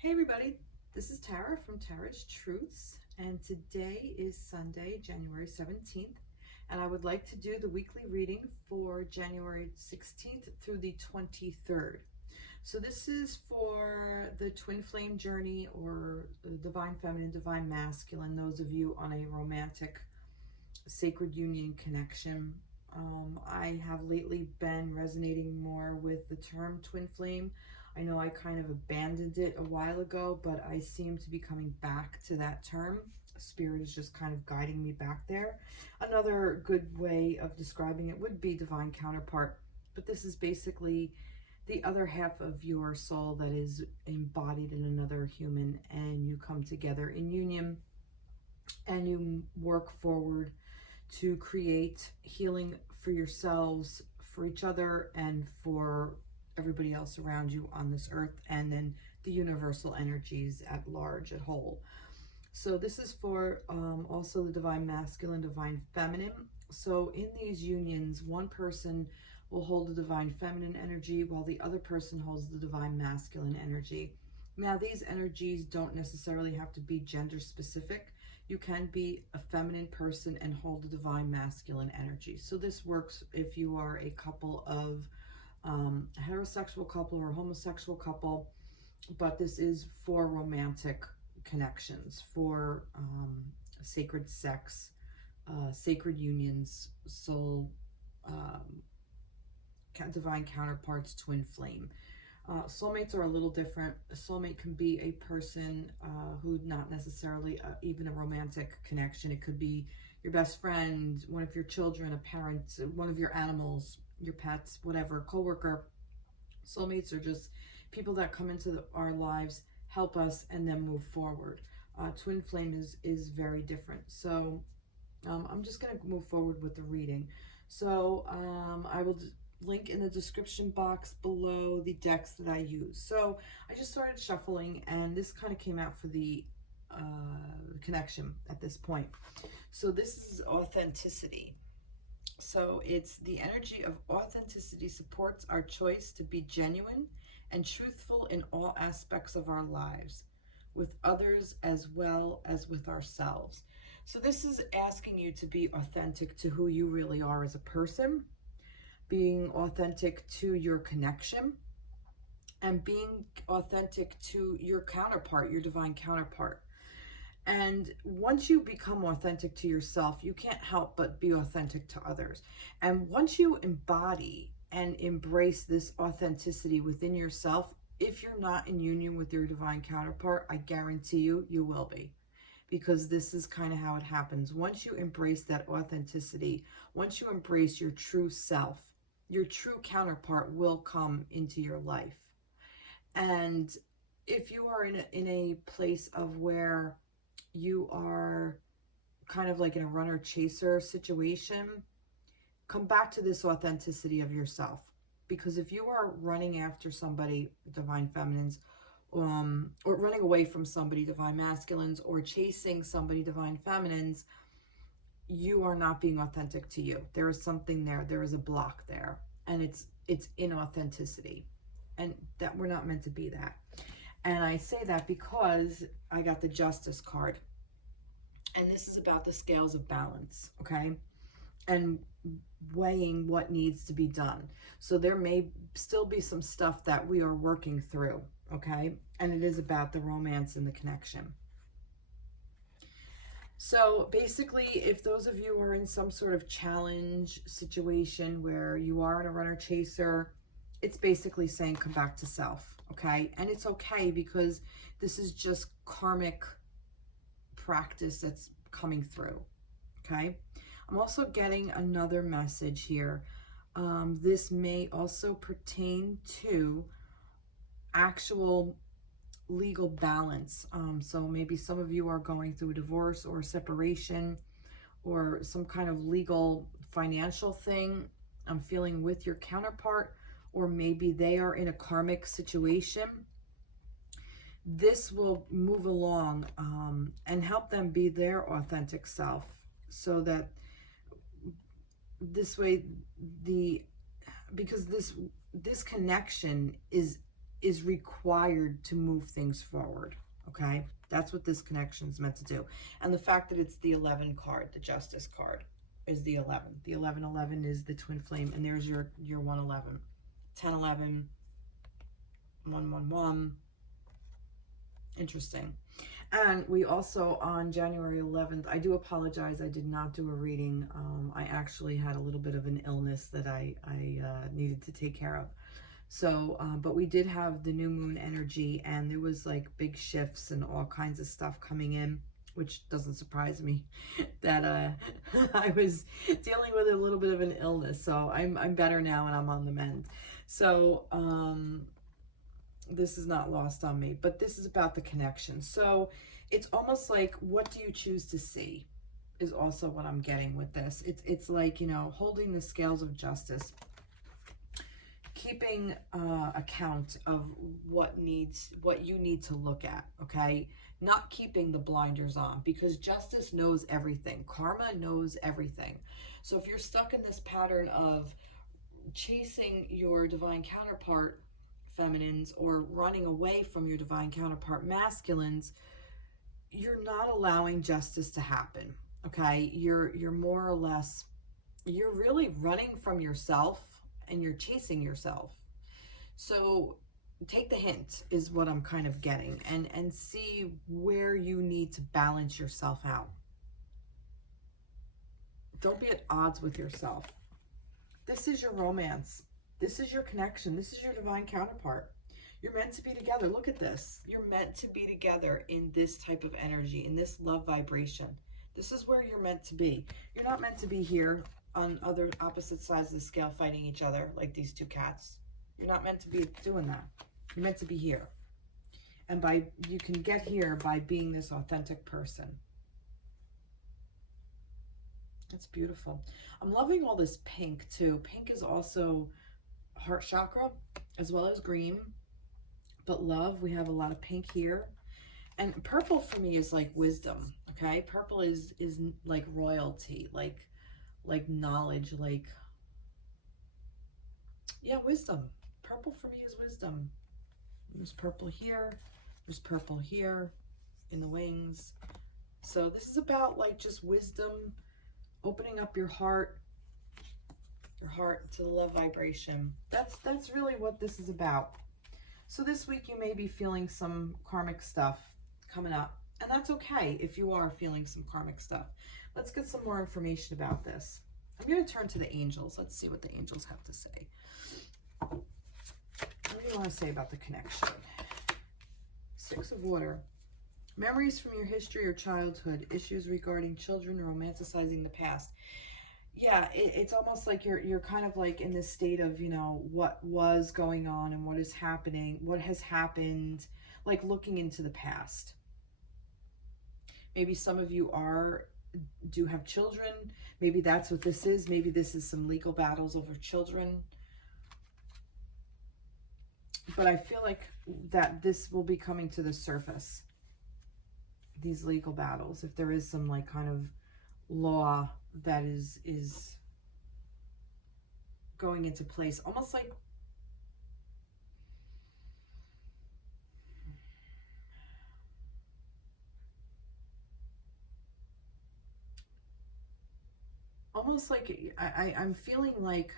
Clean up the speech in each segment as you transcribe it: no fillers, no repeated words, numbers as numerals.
Hey everybody, this is Tara from Tara's Truths, and today is Sunday, January 17th, and I would like to do the weekly reading for January 16th through the 23rd. So this is for the twin flame journey, or the divine feminine, divine masculine, those of you on a romantic sacred union connection. I have lately been resonating more with the term twin flame. I know I kind of abandoned it a while ago, but I seem to be coming back to that term. Spirit is just kind of guiding me back there. Another good way of describing it would be divine counterpart, but this is basically the other half of your soul that is embodied in another human, and you come together in union and you work forward to create healing for yourselves, for each other, and for everybody else around you on this earth, and then the universal energies at large, at whole. So this is for also the divine masculine, divine feminine. So in these unions, one person will hold the divine feminine energy while the other person holds the divine masculine energy. Now, these energies don't necessarily have to be gender specific. You can be a feminine person and hold the divine masculine energy. So this works if you are a couple of a heterosexual couple or a homosexual couple, but this is for romantic connections, for sacred sex, sacred unions, soul, divine counterparts, twin flame. Soulmates are a little different. A soulmate can be a person who not necessarily even a romantic connection. It could be your best friend, one of your children, a parent, one of your animals, your pets, whatever, coworker. Soulmates are just people that come into our lives, help us, and then move forward. Twin flame is very different. So I'm just going to move forward with the reading. So I will link in the description box below the decks that I use. So I just started shuffling, and this kind of came out for the connection at this point. So this is authenticity. So it's the energy of authenticity supports our choice to be genuine and truthful in all aspects of our lives, with others as well as with ourselves. So this is asking you to be authentic to who you really are as a person, being authentic to your connection, and being authentic to your counterpart, your divine counterpart. And once you become authentic to yourself, you can't help but be authentic to others. And once you embody and embrace this authenticity within yourself, if you're not in union with your divine counterpart, I guarantee you, you will be. Because this is kind of how it happens. Once you embrace that authenticity, once you embrace your true self, your true counterpart will come into your life. And if you are in a place of where you are kind of like in a runner-chaser situation, come back to this authenticity of yourself. Because if you are running after somebody, divine feminines, or running away from somebody, divine masculines, or chasing somebody, divine feminines, you are not being authentic to you. There is something there. There is a block there, and it's inauthenticity, and that we're not meant to be that. And I say that because I got the Justice card, and this is about the scales of balance, okay, and weighing what needs to be done. So there may still be some stuff that we are working through, okay, and it is about the romance and the connection. So basically, if those of you are in some sort of challenge situation where you are in a runner chaser, it's basically saying come back to self, okay? And it's okay, because this is just karmic practice that's coming through, okay? I'm also getting another message here. This may also pertain to actual legal balance. So maybe some of you are going through a divorce or separation or some kind of legal financial thing. I'm feeling with your counterpart, or maybe they are in a karmic situation. This will move along and help them be their authentic self, so that this way, because this connection is is required to move things forward, okay? That's what this connection is meant to do. And the fact that it's the 11 card, the Justice card, is the 11. The 1111 is the twin flame, and there's your 111. 1011, 111. Interesting. And we also, on January 11th, I do apologize, I did not do a reading. I actually had a little bit of an illness that I needed to take care of. So, but we did have the new moon energy, and there was like big shifts and all kinds of stuff coming in, which doesn't surprise me that I was dealing with a little bit of an illness. So I'm better now, and I'm on the mend. So this is not lost on me, but this is about the connection. So it's almost like, what do you choose to see is also what I'm getting with this. It's like, you know, holding the scales of justice, keeping account of what you need to look at, okay? Not keeping the blinders on, because justice knows everything. Karma knows everything. So if you're stuck in this pattern of chasing your divine counterpart feminines, or running away from your divine counterpart masculines, you're not allowing justice to happen, okay? You're more or less, you're really running from yourself, and you're chasing yourself. So take the hint is what I'm kind of getting, and see where you need to balance yourself out. Don't be at odds with yourself. This is your romance. This is your connection. This is your divine counterpart. You're meant to be together. Look at this. You're meant to be together in this type of energy, in this love vibration. This is where you're meant to be. You're not meant to be here on other opposite sides of the scale fighting each other like these two cats. You're not meant to be doing that. You're meant to be here. And you can get here by being this authentic person. That's beautiful. I'm loving all this pink too. Pink is also heart chakra as well as green, but love, we have a lot of pink here. And purple for me is like wisdom, okay? Purple is like royalty, like knowledge, like, yeah, wisdom. Purple for me is wisdom. There's purple here, there's purple here in the wings. So this is about like just wisdom, opening up your heart to the love vibration. That's really what this is about. So this week you may be feeling some karmic stuff coming up, and that's okay if you are feeling some karmic stuff. Let's get some more information about this. I'm going to turn to the angels. Let's see what the angels have to say. What do you want to say about the connection? Six of Water. Memories from your history or childhood, issues regarding children, romanticizing the past. Yeah, it's almost like you're kind of like in this state of, you know, what was going on and what is happening, what has happened, like looking into the past. Maybe some of you do have children. Maybe that's what this is. Maybe this is some legal battles over children. But I feel like that this will be coming to the surface, these legal battles, if there is some like kind of law that is going into place, almost like I'm feeling like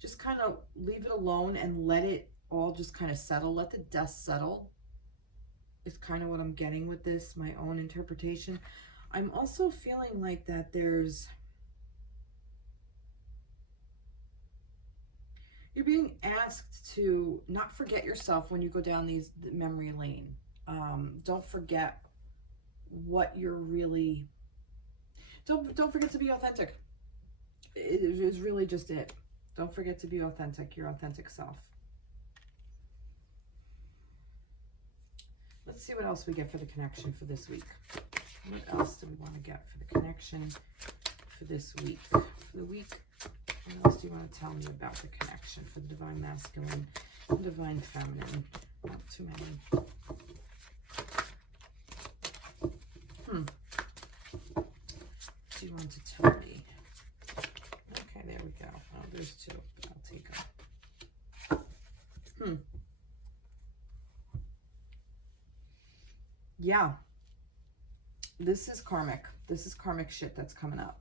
just kind of leave it alone and let it all just kind of settle, let the dust settle is kind of what I'm getting with this, my own interpretation. I'm also feeling like that you're being asked to not forget yourself when you go down the memory lane. Don't forget what you're really, don't forget to be authentic. It is really just it. Don't forget to be authentic, your authentic self. Let's see what else we get for the connection for this week. What else do we want to get for the connection for this week? For the week, what else do you want to tell me about the connection for the divine masculine and divine feminine? Not too many. What do you want to tell me? Okay, there we go. Oh, there's two. I'll take them. Yeah, this is karmic. This is karmic shit that's coming up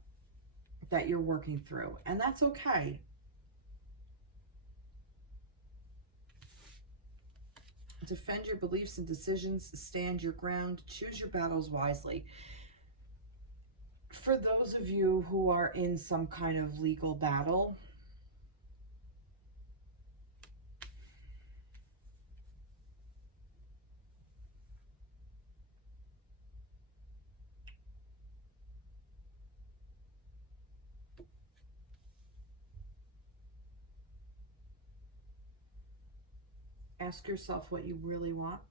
that you're working through, and that's okay. Defend your beliefs and decisions, stand your ground, choose your battles wisely. For those of you who are in some kind of legal battle, ask yourself what you really want.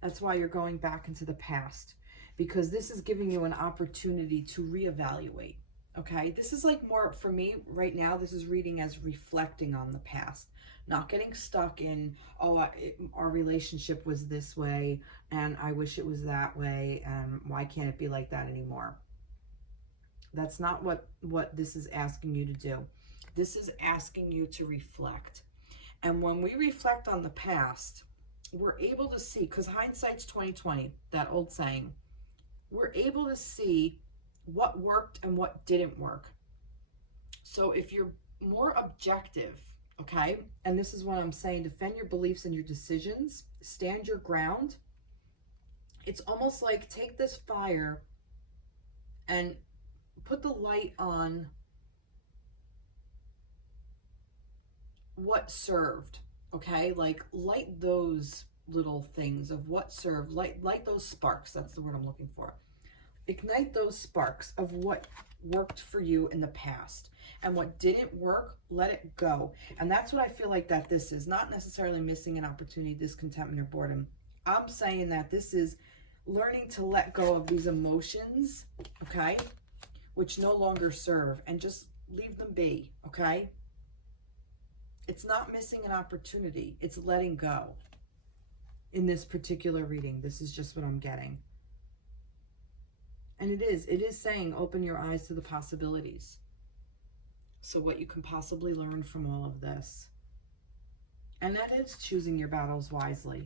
That's why you're going back into the past, because this is giving you an opportunity to reevaluate. Okay, this is like more for me right now. This is reading as reflecting on the past, not getting stuck in, oh, our relationship was this way and I wish it was that way, and why can't it be like that anymore? That's not what this is asking you to do. This is asking you to reflect. And when we reflect on the past, we're able to see, because hindsight's 20/20, that old saying, we're able to see what worked and what didn't work. So if you're more objective, okay, and this is what I'm saying, defend your beliefs and your decisions, stand your ground. It's almost like take this fire and put the light on what served, okay? Like light those little things of what served, light those sparks. That's the word I'm looking for. Ignite those sparks of what worked for you in the past, and what didn't work, let it go. And that's what I feel like that this is, not necessarily missing an opportunity, discontentment, or boredom. I'm saying that this is learning to let go of these emotions, okay, which no longer serve, and just leave them be, okay? It's not missing an opportunity. It's letting go. In this particular reading, this is just what I'm getting. And it is saying open your eyes to the possibilities. So what you can possibly learn from all of this. And that is choosing your battles wisely.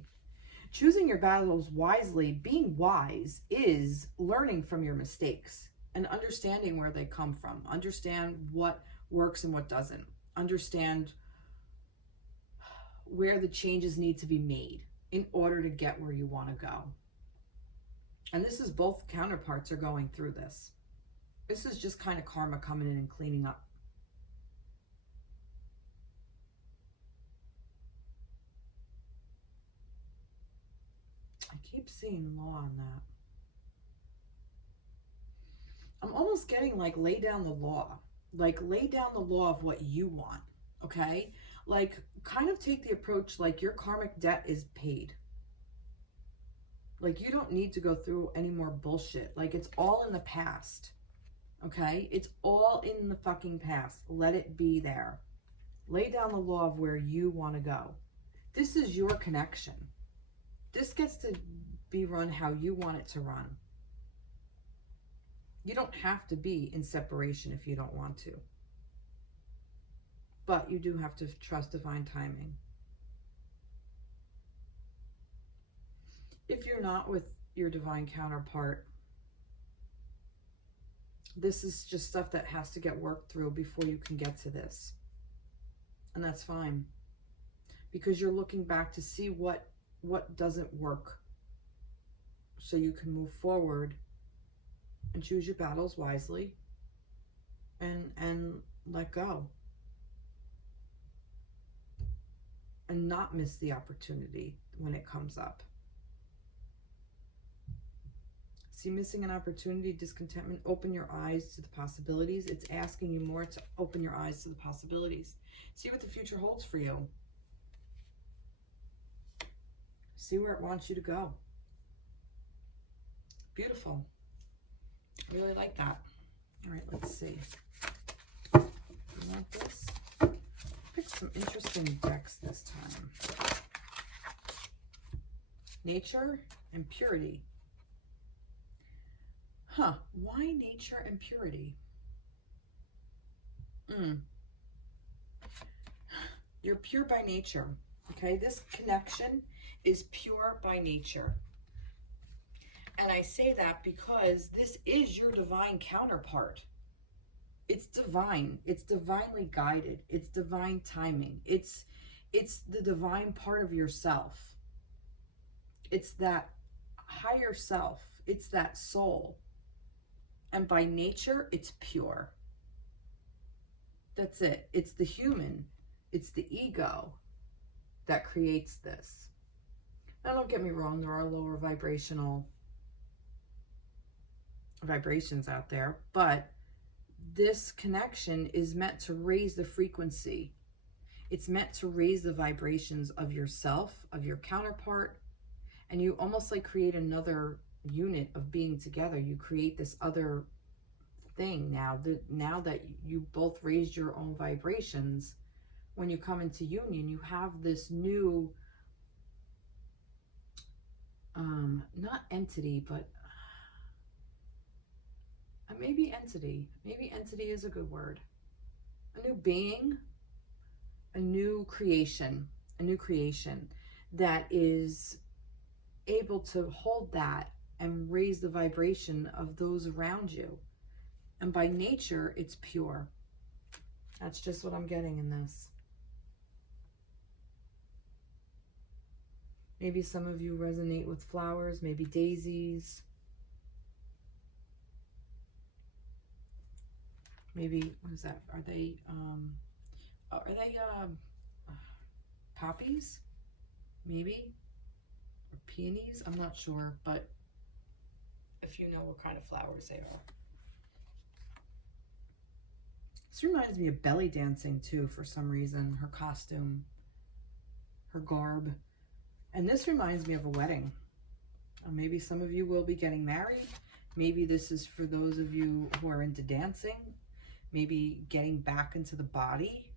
Choosing your battles wisely, being wise, is learning from your mistakes and understanding where they come from. Understand what works and what doesn't. Understand where the changes need to be made in order to get where you want to go. And this is both counterparts are going through this. This is just kind of karma coming in and cleaning up. I keep seeing law on that. I'm almost getting like lay down the law. Like lay down the law of what you want, okay? Like kind of take the approach like your karmic debt is paid. Like you don't need to go through any more bullshit. Like it's all in the past, okay? It's all in the fucking past. Let it be there. Lay down the law of where you want to go. This is your connection. This gets to be run how you want it to run. You don't have to be in separation if you don't want to. But you do have to trust divine timing. If you're not with your divine counterpart, this is just stuff that has to get worked through before you can get to this. And that's fine. Because you're looking back to see what doesn't work. So you can move forward and choose your battles wisely and let go. And not miss the opportunity when it comes up. See, missing an opportunity, discontentment, open your eyes to the possibilities. It's asking you more to open your eyes to the possibilities. See what the future holds for you. See where it wants you to go. Beautiful. I really like that. All right, let's see. You want this? Pick some interesting decks this time. Nature and purity. Huh, why nature and purity? You're pure by nature, okay? This connection is pure by nature. And I say that because this is your divine counterpart. It's divine. It's divinely guided. It's divine timing. It's the divine part of yourself. It's that higher self. It's that soul. And by nature, it's pure. That's it. It's the human. It's the ego that creates this. Now, don't get me wrong. There are lower vibrations out there, but this connection is meant to raise the frequency. It's meant to raise the vibrations of yourself, of your counterpart, and you almost like create another unit of being together. You create this other thing now that you both raised your own vibrations. When you come into union, you have this new not entity, but maybe entity is a good word. A new being, a new creation that is able to hold that and raise the vibration of those around you. And by nature, it's pure. That's just what I'm getting in this. Maybe some of you resonate with flowers, maybe daisies. Maybe, what is that? Are they poppies? Maybe? Or peonies? I'm not sure, but if you know what kind of flowers they are. This reminds me of belly dancing too, for some reason. Her costume, her garb. And this reminds me of a wedding. Maybe some of you will be getting married. Maybe this is for those of you who are into dancing. Maybe getting back into the body.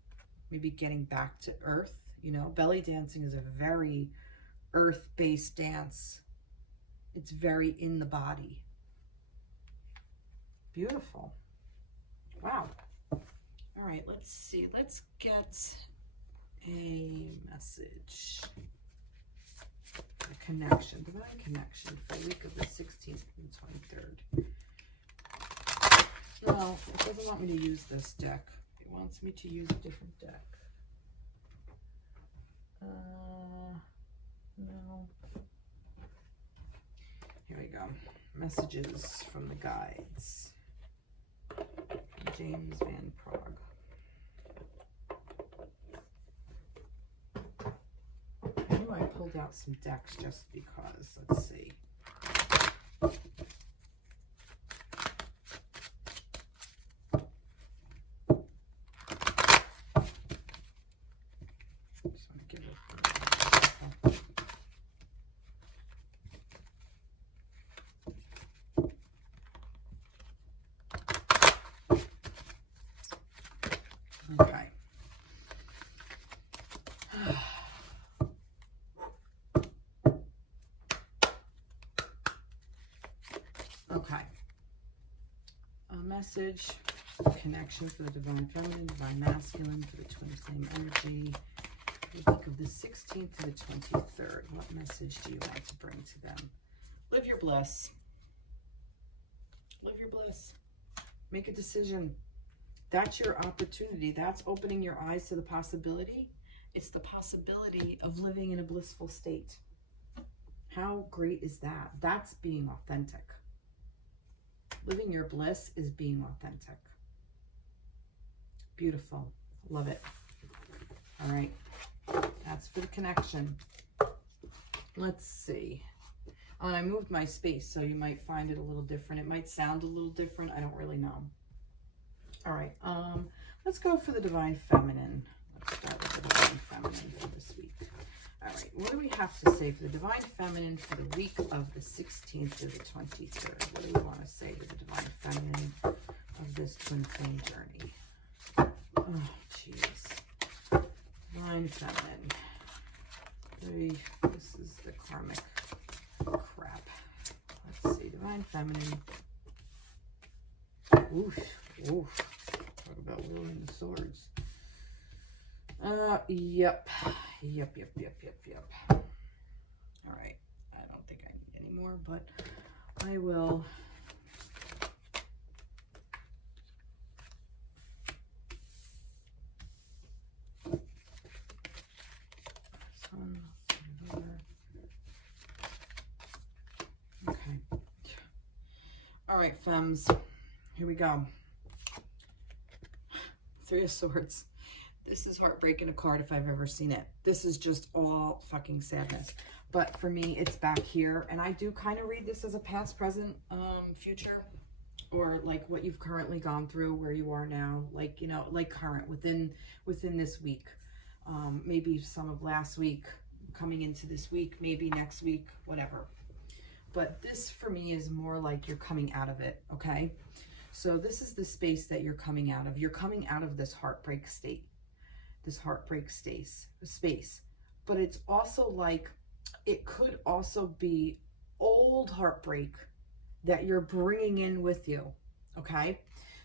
Maybe getting back to earth. You know, belly dancing is a very earth-based dance. It's very in the body. Beautiful. Wow. All right, let's see. Let's get a message. A connection, divine connection for the week of the 16th and 23rd. No, it doesn't want me to use this deck. It wants me to use a different deck. No. Here we go. Messages from the guides. James Van Praagh. I knew I pulled out some decks just because. Let's see. Just want to give it okay. Okay. A message, connection for the divine feminine, divine masculine, for the twin flame energy. The week of the 16th to the 23rd. What message do you want to bring to them? Live your bliss. Live your bliss. Make a decision. That's your opportunity. That's opening your eyes to the possibility. It's the possibility of living in a blissful state. How great is that? That's being authentic. Living your bliss is being authentic. Beautiful. Love it. All right. That's for the connection. Let's see. Oh, and I moved my space, so you might find it a little different. It might sound a little different. I don't really know. All right. Let's go for the divine feminine. Let's start with the divine feminine for this week. All right. What do we have to say for the divine feminine for the week of the 16th to the 23rd? What do we want to say to the divine feminine of this twin flame journey? Oh, jeez. Divine feminine. This is the karmic crap. Let's see. Divine feminine. Oof. Oof. Talk about wielding the swords. Yep. All right. I don't think I need any more, but I will okay. All right, femmes, here we go. Three of Swords. This is heartbreaking a card if I've ever seen it. This is just all fucking sadness. But for me, it's back here. And I do kind of read this as a past, present, future. Or like what you've currently gone through, where you are now. Like, you know, like current, within this week. Maybe some of last week, coming into this week, maybe next week, whatever. But this for me is more like you're coming out of it, okay? So this is the space that you're coming out of. You're coming out of this heartbreak state, this heartbreak space. But it's also like, it could also be old heartbreak that you're bringing in with you, okay?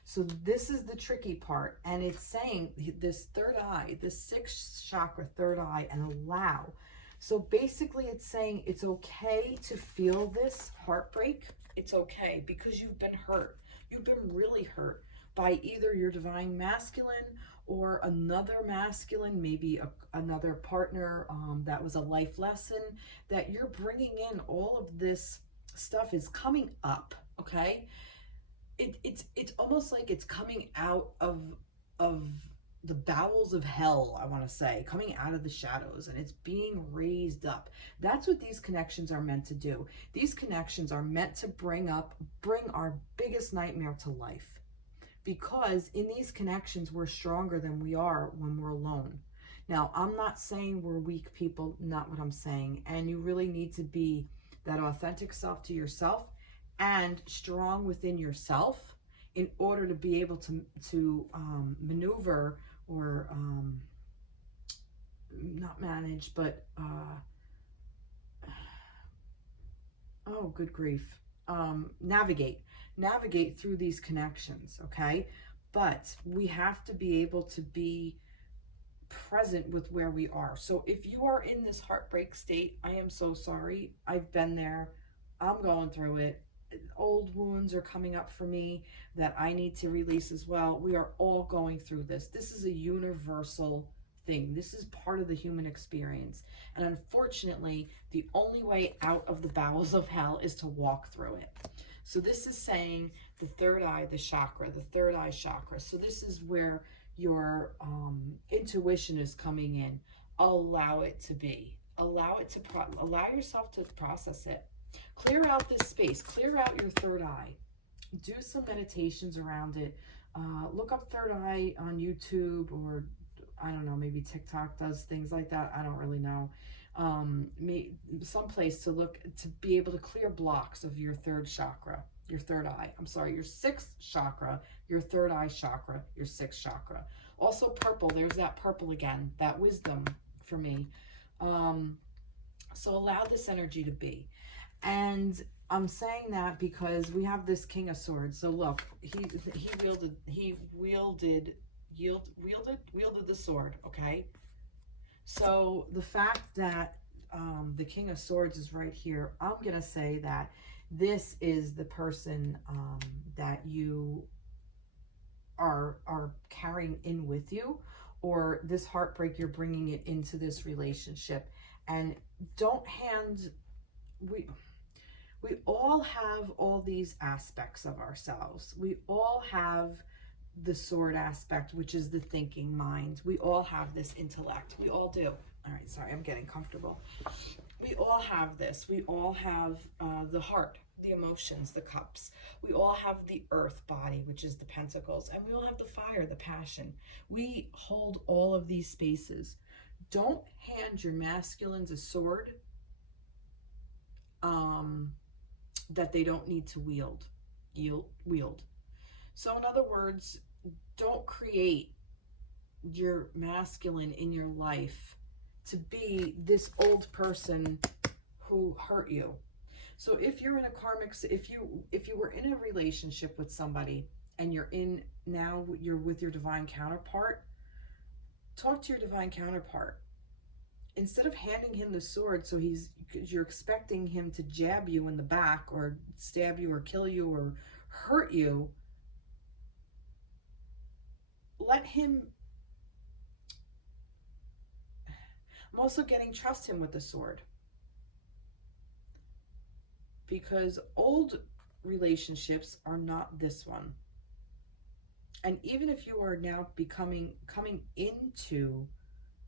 So this is the tricky part. And it's saying this third eye, this sixth chakra, third eye, and allow. So basically it's saying it's okay to feel this heartbreak. It's okay because you've been hurt. You've been really hurt by either your divine masculine or another masculine, maybe another partner that was a life lesson, that you're bringing in. All of this stuff is coming up, okay? It's almost like it's coming out of the bowels of hell, I want to say, coming out of the shadows, and it's being raised up. That's what these connections are meant to do. These connections are meant to bring our biggest nightmare to life. Because in these connections, we're stronger than we are when we're alone. Now, I'm not saying we're weak people, not what I'm saying. And you really need to be that authentic self to yourself and strong within yourself in order to be able to maneuver or not manage, but oh, good grief, navigate through these connections, okay? But we have to be able to be present with where we are. So if you are in this heartbreak state, I am so sorry. I've been there. I'm going through it. Old wounds are coming up for me that I need to release as well. We are all going through this. This is a universal thing. This is part of the human experience. And unfortunately, the only way out of the bowels of hell is to walk through it. So this is saying the third eye, the chakra, the third eye chakra. So this is where your intuition is coming in. Allow it to be. Allow yourself to process it. Clear out this space. Clear out your third eye. Do some meditations around it. Look up third eye on YouTube, or I don't know, maybe TikTok does things like that. I don't really know. Some place to look, to be able to clear blocks of your third chakra, your third eye. I'm sorry, your sixth chakra, your third eye chakra, your sixth chakra. Also purple. There's that purple again. That wisdom for me. So allow this energy to be. And I'm saying that because we have this King of Swords. So look, he wielded the sword, okay? So the fact that the King of Swords is right here, I'm going to say that this is the person that you are carrying in with you, or this heartbreak, you're bringing it into this relationship. And don't hand... We all have all these aspects of ourselves. We all have the sword aspect, which is the thinking mind. We all have this intellect. We all do. All right, sorry, I'm getting comfortable. We all have this. We all have the heart, the emotions, the cups. We all have the earth body, which is the pentacles. And we all have the fire, the passion. We hold all of these spaces. Don't hand your masculines a sword that they don't need to wield. So in other words, don't create your masculine in your life to be this old person who hurt you. So if you're in a karmic, if you were in a relationship with somebody and you're with your divine counterpart, talk to your divine counterpart instead of handing him the sword, so you're expecting him to jab you in the back or stab you or kill you or hurt you, let him. I'm also getting trust him with the sword, because old relationships are not this one. And even if you are now coming into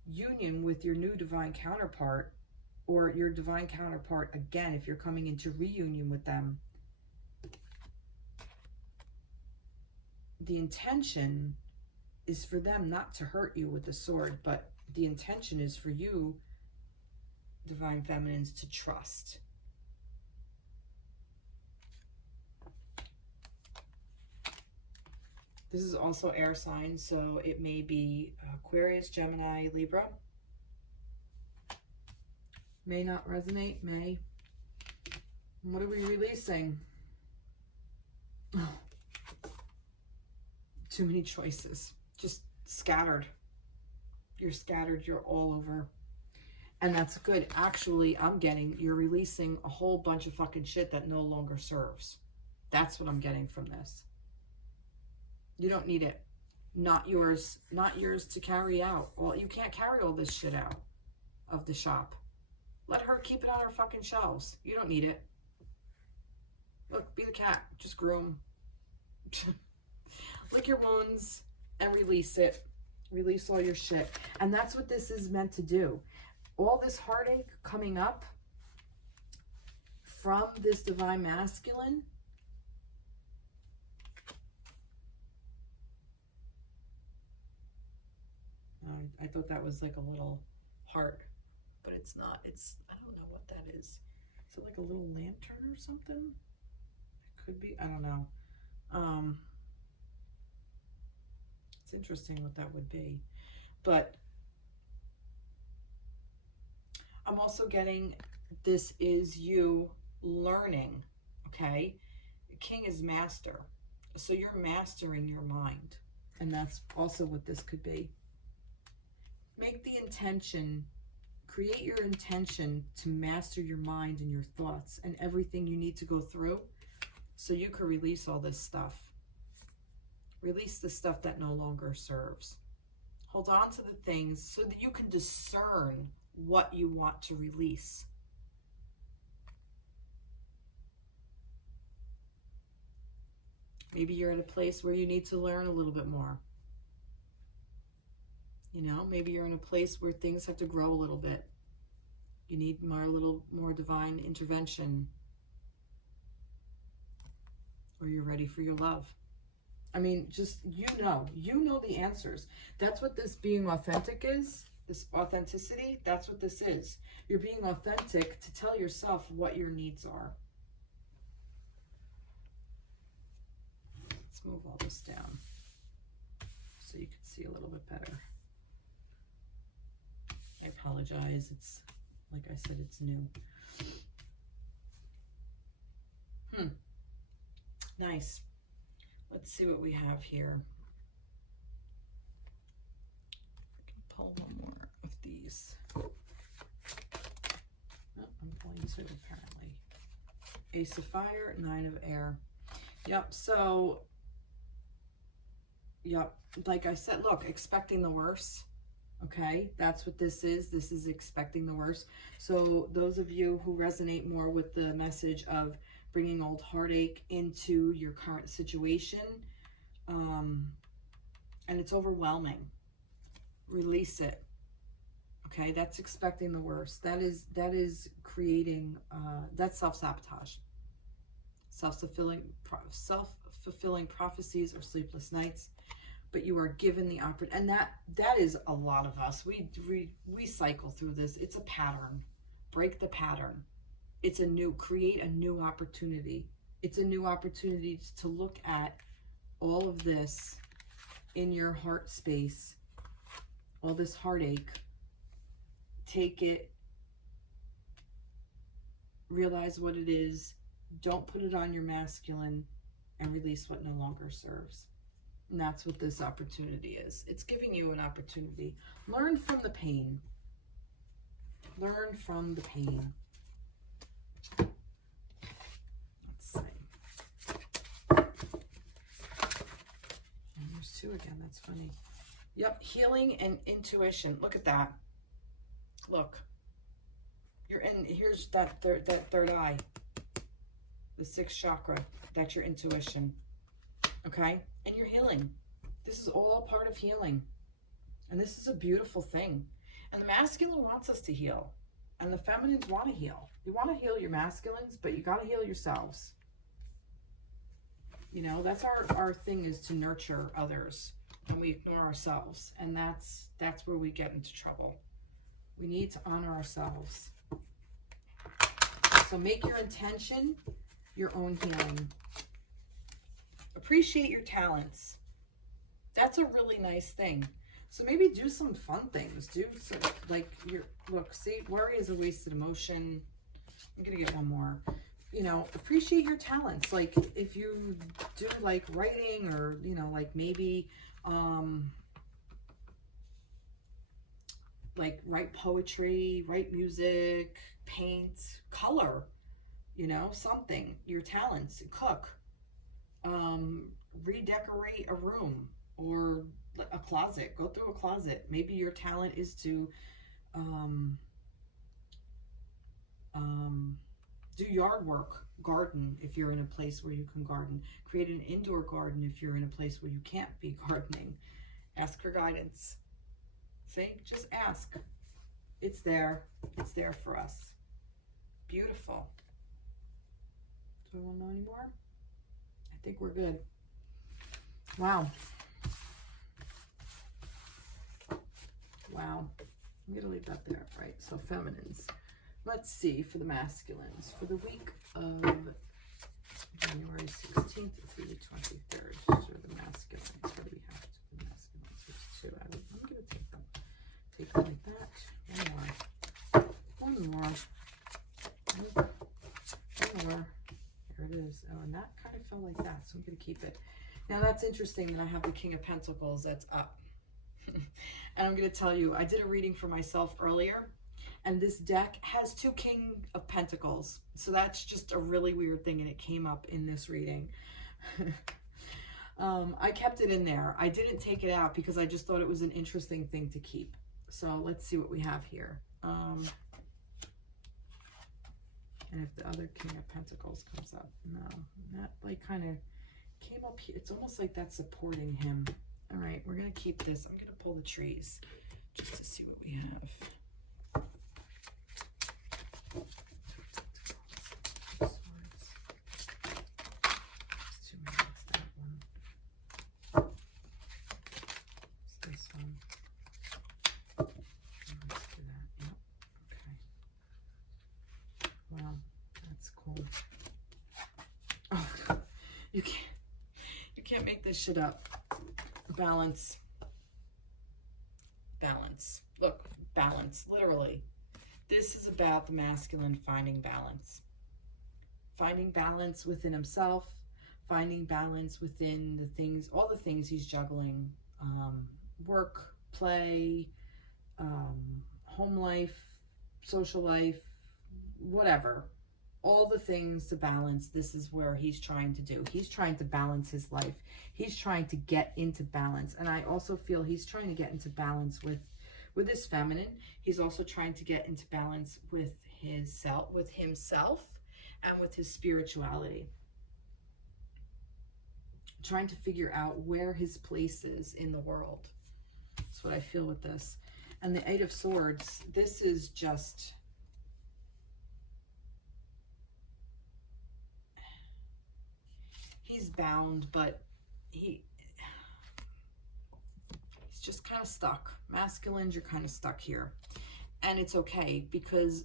union with your new divine counterpart, or your divine counterpart again, if you're coming into reunion with them, the intention is for them not to hurt you with the sword, but the intention is for you, divine feminines, to trust. This is also air signs, so it may be Aquarius, Gemini, Libra. May not resonate, may. What are we releasing? Oh, too many choices. Just scattered. You're scattered, you're all over. And that's good. Actually, I'm getting, you're releasing a whole bunch of fucking shit that no longer serves. That's what I'm getting from this. You don't need it. Not yours to carry out. Well, you can't carry all this shit out of the shop. Let her keep it on her fucking shelves. You don't need it. Look, be the cat. Just groom. Lick your wounds and release it. Release all your shit. And that's what this is meant to do. All this heartache coming up from this divine masculine, I thought that was like a little heart, but it's not. It's, I don't know what that is. Is it like a little lantern or something? It could be. I don't know. It's interesting what that would be. But I'm also getting, this is you learning, okay? King is master. So you're mastering your mind. And that's also what this could be. Make the intention, create your intention to master your mind and your thoughts and everything you need to go through so you can release all this stuff. Release the stuff that no longer serves. Hold on to the things so that you can discern what you want to release. Maybe you're at a place where you need to learn a little bit more. You know, maybe you're in a place where things have to grow a little bit. You need a little more divine intervention. Or you're ready for your love. I mean, just, you know the answers. That's what this being authentic is. This authenticity, that's what this is. You're being authentic to tell yourself what your needs are. Let's move all this down so you can see a little bit better. I apologize. It's, like I said, it's new. Nice. Let's see what we have here. I can pull one more of these. Oh, I'm pulling two, apparently. Ace of Fire, Nine of Air. Yep, so, yep, like I said, look, expecting the worst. Okay, that's what this is. This is expecting the worst. So those of you who resonate more with the message of bringing old heartache into your current situation, and it's overwhelming, release it. Okay, that's expecting the worst. That is creating, that's self-sabotage. Self-fulfilling prophecies or sleepless nights. But you are given the opportunity, and that is a lot of us. We cycle through this. It's a pattern. Break the pattern. It's create a new opportunity. It's a new opportunity to look at all of this in your heart space, all this heartache. Take it, realize what it is, don't put it on your masculine, and release what no longer serves. And that's what this opportunity is. It's giving you an opportunity. Learn from the pain. Learn from the pain. Let's see. And there's 2 again. That's funny. Yep, healing and intuition. Look at that. Look. You're in, here's that third eye. The 6th chakra. That's your intuition. Okay? And you're healing. This is all part of healing. And this is a beautiful thing. And the masculine wants us to heal. And the feminines want to heal. You want to heal your masculines, but you got to heal yourselves. You know, that's our thing, is to nurture others. And we ignore ourselves. And that's where we get into trouble. We need to honor ourselves. So make your intention your own healing. Appreciate your talents. That's a really nice thing. So maybe do some fun things. Do some, like, look, see, worry is a wasted emotion. I'm going to get one more. You know, appreciate your talents. Like, if you do, like, writing, or, you know, like, maybe, like, write poetry, write music, paint, color, you know, something. Your talents. Cook. Redecorate a room, or a closet. Go through a closet. Maybe your talent is to do yard work, garden if you're in a place where you can garden. Create an indoor garden if you're in a place where you can't be gardening. Ask for guidance. See? Just ask. It's there. It's there for us. Beautiful. Do I want to know any more? I think we're good. Wow. Wow. I'm going to leave that there, right? So feminines. Let's see for the masculines. For the week of January 16th through the 23rd. So the masculines. What do we have for the masculines? There's 2. I'm going to take them. Take them like that. One more. One more. Here it is. Oh, and that kind of fell like that. So I'm going to keep it. Now that's interesting that I have the King of Pentacles that's up. And I'm going to tell you, I did a reading for myself earlier, and this deck has 2 King of Pentacles. So that's just a really weird thing, and it came up in this reading. I kept it in there. I didn't take it out because I just thought it was an interesting thing to keep. So let's see what we have here. And if the other King of Pentacles comes up. No, that like kind of came up here. It's almost like that's supporting him. All right, we're going to keep this. I'm going to pull the trees just to see what we have. It's 2 minutes, that one. It's this one. Let's do that. Yep. Okay. Wow, that's cool. Oh, you can't make this shit up. Balance. Balance. Look, balance, literally. This is about the masculine finding balance. Finding balance within himself, finding balance within the things, all the things he's juggling. Work, play, home life, social life, whatever. All the things to balance. This is where he's trying to do. He's trying to balance his life. He's trying to get into balance. And I also feel he's trying to get into balance with his feminine. He's also trying to get into balance with himself and with his spirituality. Trying to figure out where his place is in the world. That's what I feel with this. And the 8 of Swords, this is just... he's bound, but he's just kind of stuck. Masculines, you're kind of stuck here. And it's okay, because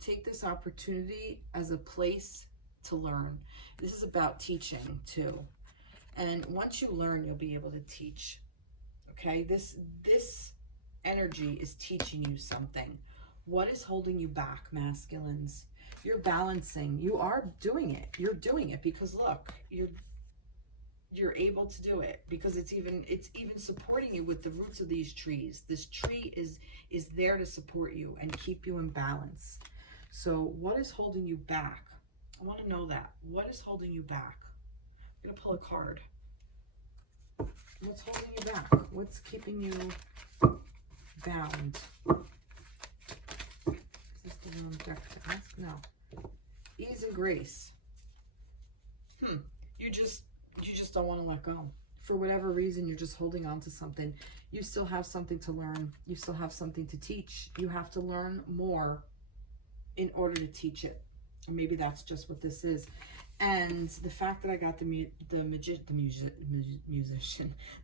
take this opportunity as a place to learn. This is about teaching too. And once you learn, you'll be able to teach. Okay? This energy is teaching you something. What is holding you back, masculines? You're balancing. You are doing it. You're doing it because look, you're able to do it, because it's even supporting you with the roots of these trees. This tree is there to support you and keep you in balance. So what is holding you back? I want to know that. What is holding you back? I'm going to pull a card. What's holding you back? What's keeping you bound? Is this the wrong deck to ask? No. Ease and grace. You just don't want to let go. For whatever reason, you're just holding on to something. You still have something to learn. You still have something to teach. You have to learn more in order to teach it. And maybe that's just what this is. And the fact that I got the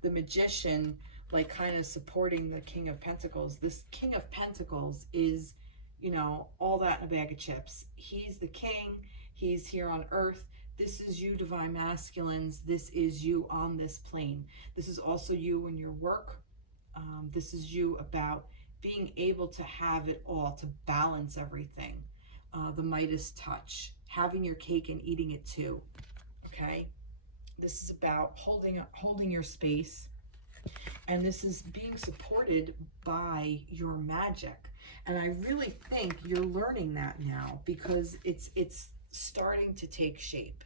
magician, like kind of supporting the King of Pentacles. This King of Pentacles is, you know, all that in a bag of chips. He's the king. He's here on earth. This is you, divine masculines. This is you on this plane. This is also you in your work. This is you about being able to have it all, to balance everything. The Midas touch, having your cake and eating it too. Okay? This is about holding your space. And this is being supported by your magic. And I really think you're learning that now, because it's starting to take shape.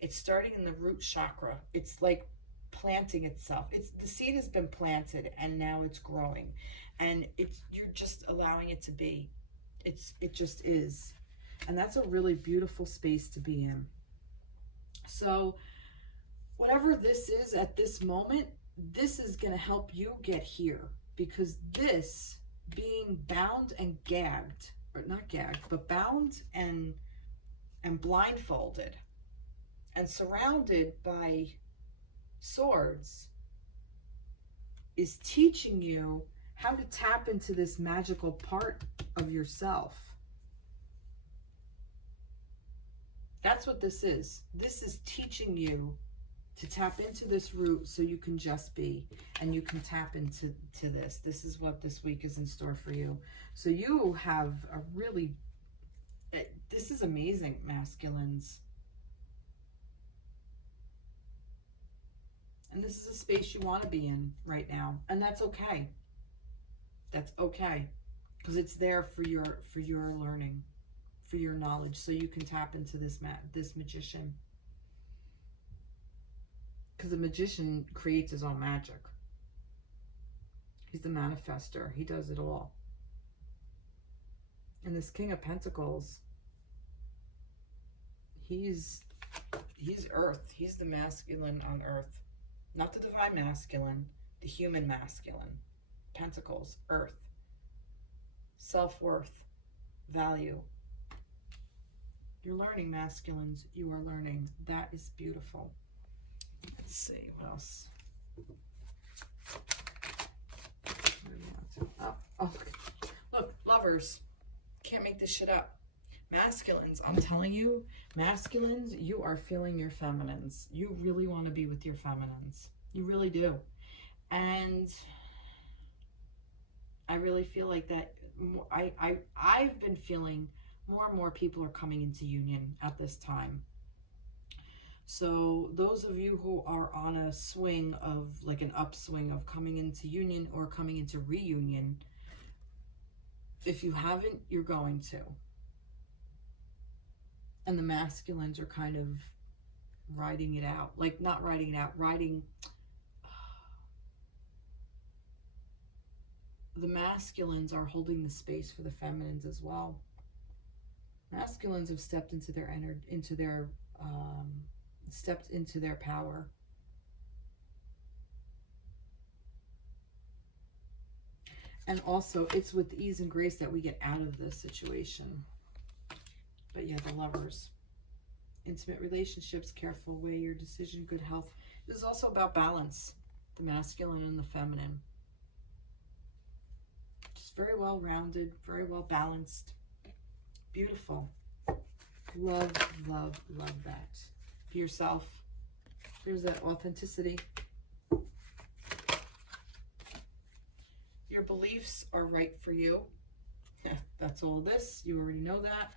It's starting in the root chakra. It's like planting itself. The seed has been planted and now it's growing, and you're just allowing it to be. It just is. And that's a really beautiful space to be in. So whatever this is at this moment, this is going to help you get here, because this being bound and gagged, or not gagged, but bound and blindfolded and surrounded by swords is teaching you how to tap into this magical part of yourself. That's what this is. This is teaching you to tap into this root so you can just be, and you can tap into this. This is what this week is in store for you. So you have a really, this is amazing, masculines. And this is a space you want to be in right now. And that's okay. That's okay. Because it's there for your learning, for your knowledge, so you can tap into this magician. Because the magician creates his own magic. He's the manifester. He does it all. And this King of Pentacles, he's earth. He's the masculine on earth. Not the divine masculine, the human masculine. Pentacles, earth. Self-worth, value. You're learning, masculines. You are learning. That is beautiful. Let's see, what else? Oh, look, lovers. Can't make this shit up. Masculines, I'm telling you, masculines, you are feeling your feminines. You really want to be with your feminines. You really do. And I really feel like that. I've been feeling more and more people are coming into union at this time. So those of you who are on a swing of, like an upswing of coming into union or coming into reunion, if you haven't, you're going to. And the masculines are kind of riding it out. Like, not riding it out, the masculines are holding the space for the feminines as well. Masculines have stepped into their stepped into their power. And also, it's with ease and grace that we get out of this situation. But yeah, the lovers. Intimate relationships, careful, weigh your decision, good health. This is also about balance, the masculine and the feminine. Just very well rounded, very well balanced. Beautiful. Love, love, love that. Be yourself. There's that authenticity. Your beliefs are right for you. That's all this. You already know that.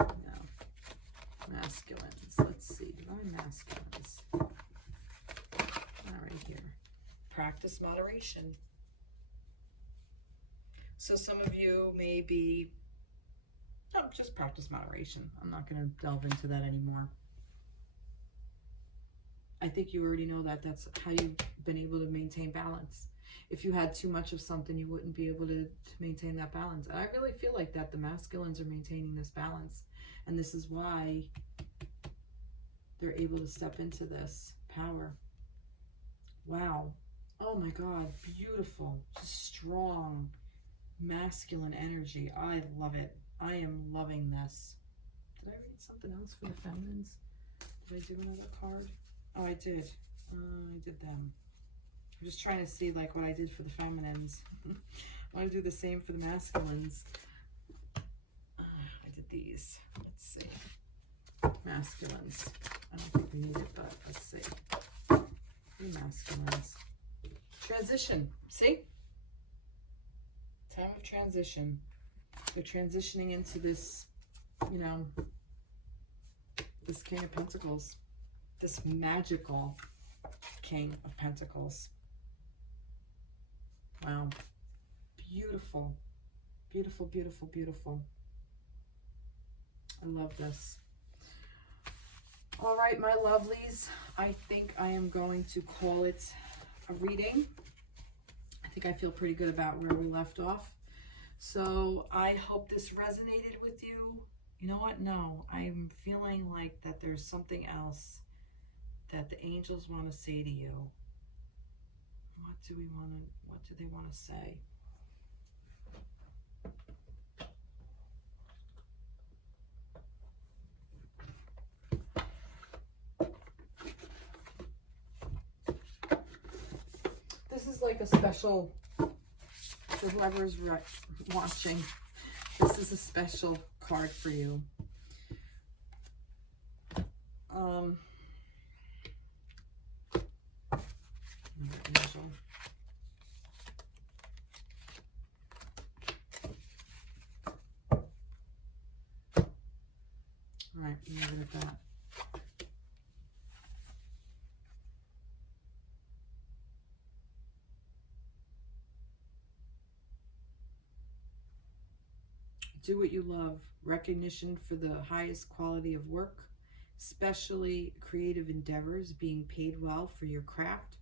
Now, masculines. Let's see. Divine masculines. All right, here. Practice moderation. So some of you may be, oh, just practice moderation. I'm not going to delve into that anymore. I think you already know that. That's how you've been able to maintain balance. If you had too much of something, you wouldn't be able to maintain that balance. And I really feel like that the masculines are maintaining this balance. And this is why they're able to step into this power. Wow. Oh my God. Beautiful. Just strong, masculine energy. I love it. I am loving this. Did I read something else for the feminines? Did I do another card? Oh, I did. I did them. I'm just trying to see like what I did for the feminines. I want to do the same for the masculines. I did these. Let's see. Masculines. I don't think we need it, but let's see. The masculines. Transition. See? Time of transition. They're transitioning into this, you know, this King of Pentacles. This magical King of Pentacles. Wow. Beautiful. Beautiful, beautiful, beautiful. I love this. All right, my lovelies. I think I am going to call it a reading. I think I feel pretty good about where we left off. So I hope this resonated with you. You know what? No, I'm feeling like that there's something else that the angels want to say to you. What do they want to say? This is like a special, for whoever's watching, this is a special card for you. All right, leave it at that. Do what you love. Recognition for the highest quality of work, especially creative endeavors, being paid well for your craft,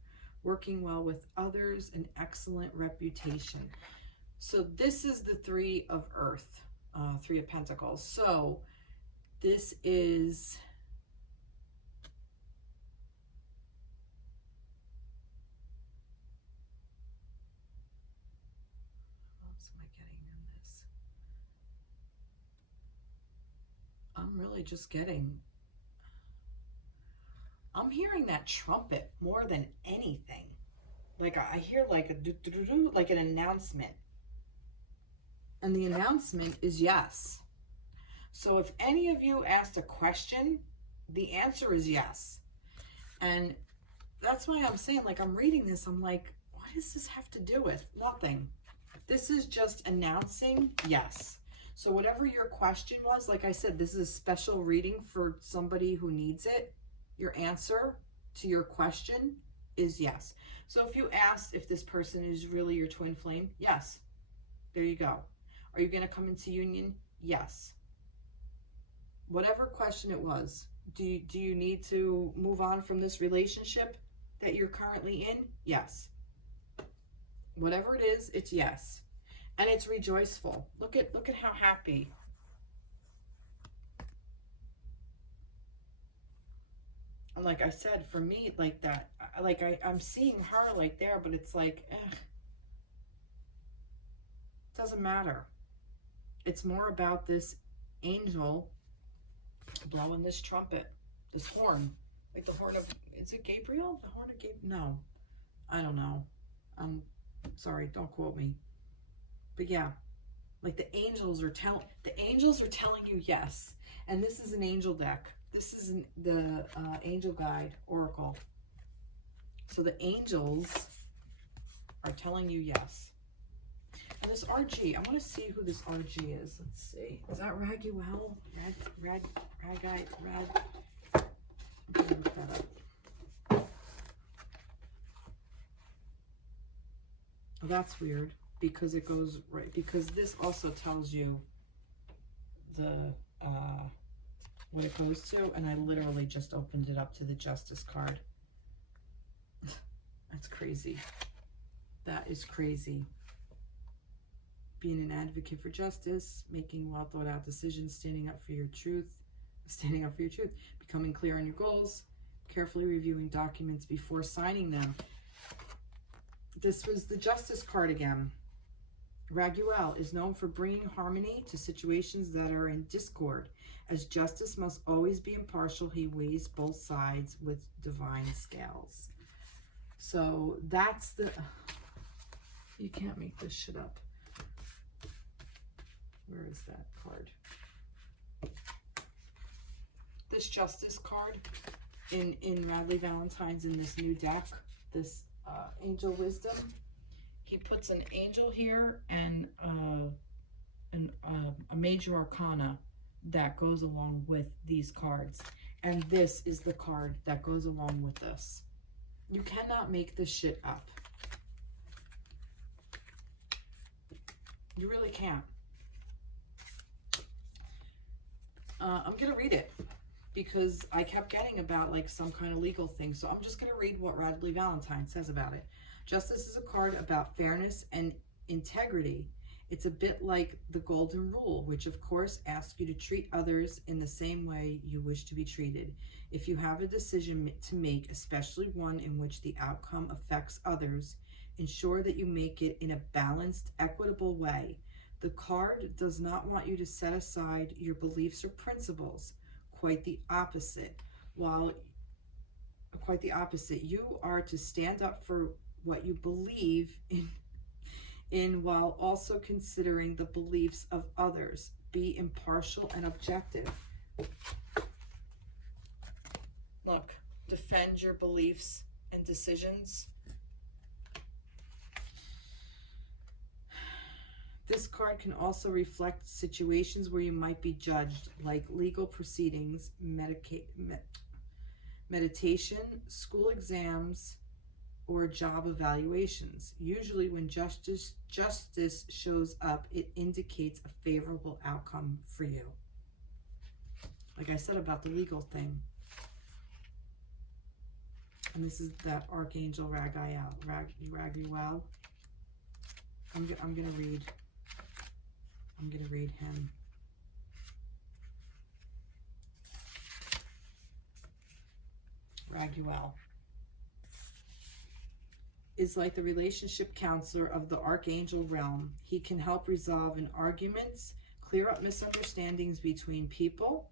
working well with others, an excellent reputation. So this is the Three of Earth, Three of Pentacles. So this is I'm really just getting, I'm hearing that trumpet more than anything. Like I hear like a do-do-do-do, like an announcement. And the announcement is yes. So if any of you asked a question, the answer is yes. And that's why I'm saying, like, I'm reading this, I'm like, what does this have to do with? Nothing. This is just announcing yes. So whatever your question was, like I said, this is a special reading for somebody who needs it. Your answer to your question is yes. So if you asked if this person is really your twin flame, yes. There you go. Are you going to come into union? Yes. Whatever question it was, do you need to move on from this relationship that you're currently in? Yes. Whatever it is, it's yes. And it's rejoiceful. Look at how happy. And like I said, for me, like that, like I'm seeing her like there, but it's like, it doesn't matter. It's more about this angel blowing this trumpet, this horn, like the horn of, is it Gabriel? The horn of Gabriel? No, I don't know. I'm sorry, don't quote me. But yeah, like the angels are telling you yes. And this is an angel deck. This is the Angel Guide Oracle. So the angels are telling you yes. And this RG, I want to see who this RG is. Let's see. Is that Raguel? I'm gonna look that up. Oh, that's weird, because it goes right, because this also tells you the what it goes to, and I literally just opened it up to the Justice card. That's crazy. That is crazy. Being an advocate for justice, making well thought out decisions, standing up for your truth, becoming clear on your goals, carefully reviewing documents before signing them. This was the Justice card again. Raguel is known for bringing harmony to situations that are in discord. As justice must always be impartial, he weighs both sides with divine scales. So that's the... You can't make this shit up. Where is that card? This Justice card in Radleigh Valentine's in this new deck, this Angel Wisdom. He puts an angel here and a major arcana that goes along with these cards. And this is the card that goes along with this. You cannot make this shit up. You really can't. I'm going to read it because I kept getting about like some kind of legal thing. So I'm just going to read what Radleigh Valentine says about it. Justice is a card about fairness and integrity. It's a bit like the golden rule, which of course asks you to treat others in the same way you wish to be treated. If you have a decision to make, especially one in which the outcome affects others, ensure that you make it in a balanced, equitable way. The card does not want you to set aside your beliefs or principles. Quite the opposite. You are to stand up for what you believe in while also considering the beliefs of others. Be impartial and objective. Look, defend your beliefs and decisions. This card can also reflect situations where you might be judged, like legal proceedings, meditation, school exams, or job evaluations. Usually when justice shows up, it indicates a favorable outcome for you. Like I said about the legal thing. And this is that Archangel Raguel. I'm gonna read him. Raguel is like the relationship counselor of the Archangel realm. He can help resolve arguments, clear up misunderstandings between people,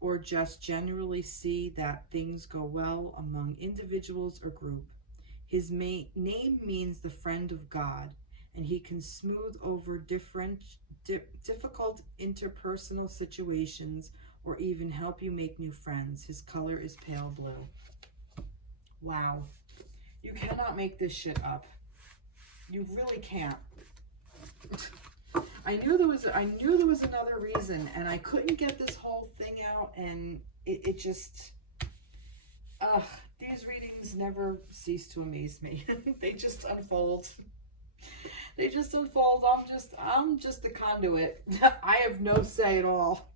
or just generally see that things go well among individuals or group. His name means the friend of God, and he can smooth over difficult interpersonal situations or even help you make new friends. His color is pale blue. Wow. You cannot make this shit up. You really can't. I knew there was another reason, and I couldn't get this whole thing out, and it just these readings never cease to amaze me. They just unfold. They just unfold. I'm just the conduit. I have no say at all.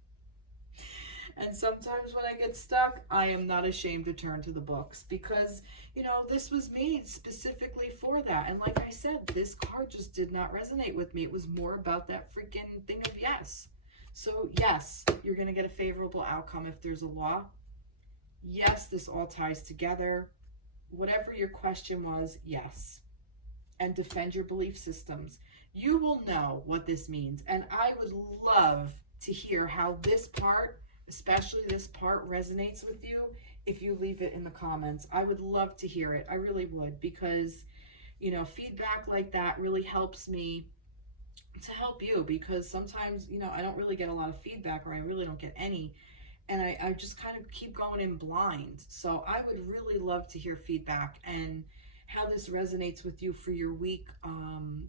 And sometimes when I get stuck, I am not ashamed to turn to the books because, you know, this was made specifically for that. And like I said, this card just did not resonate with me. It was more about that freaking thing of yes. So yes, you're going to get a favorable outcome if there's a law. Yes, this all ties together. Whatever your question was, yes. And defend your belief systems. You will know what this means. And I would love to hear how this part, especially this part, resonates with you if you leave it in the comments. I would love to hear it. I really would, because, you know, feedback like that really helps me to help you, because sometimes, you know, I don't really get a lot of feedback, or I really don't get any, and I just kind of keep going in blind. So I would really love to hear feedback and how this resonates with you for your week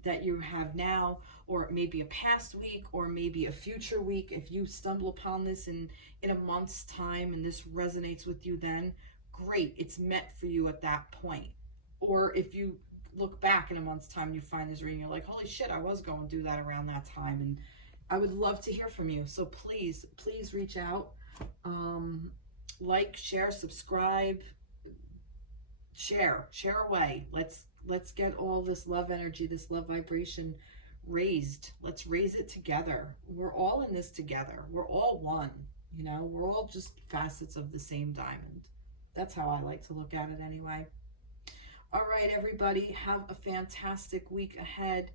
that you have now, or maybe a past week, or maybe a future week. If you stumble upon this in a month's time and this resonates with you then, great, it's meant for you at that point. Or if you look back in a month's time, you find this reading, you're like, holy shit, I was going through that around that time. And I would love to hear from you. So please reach out. Like, share, subscribe, share away. Let's get all this love energy, this love vibration raised. Let's raise it together. We're all in this together. We're all one, you know, we're all just facets of the same diamond. That's how I like to look at it anyway. All right, everybody, have a fantastic week ahead.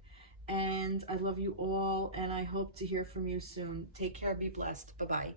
And I love you all, and I hope to hear from you soon. Take care. Be blessed. Bye-bye.